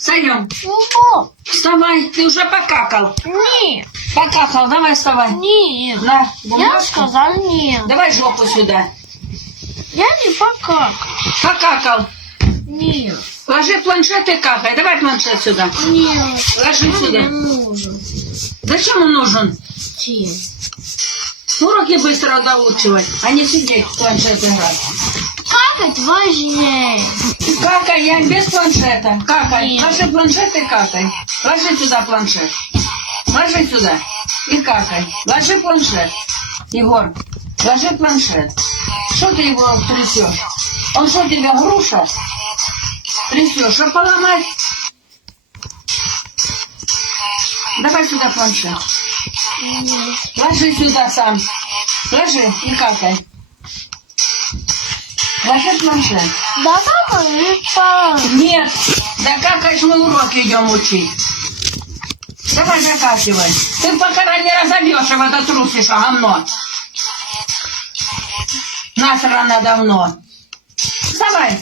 Встаем. Чего? Вставай, ты уже покакал. Нет. Покакал, давай вставай. Нет. На, Я бумажку. сказал нет. Давай жопу сюда. Я не покакал. Покакал. Нет. Ложи планшет и какай. Давай планшет сюда. Нет. Ложи Мне сюда. нужен. Зачем он нужен? Тень. Уроки быстро доучивать, а не сидеть в планшет играть. Какать важнее. Какай, я без планшета. Какай. Нет. Ложи планшет и какай. Ложи сюда планшет. Ложи сюда и какай. Ложи планшет. Егор, ложи планшет. Что ты его трясешь? Он что, тебя груша? Трясешь, что поломать? Давай сюда планшет. Нет. Ложи сюда сам. Ложи и какай. Ложи планшет. Да как он не спал? Нет, да какаешь, мы уроки идем учить. Давай закакивай. Ты пока не разобьешь, в это трусишь, говно. Насрано давно. Вставай.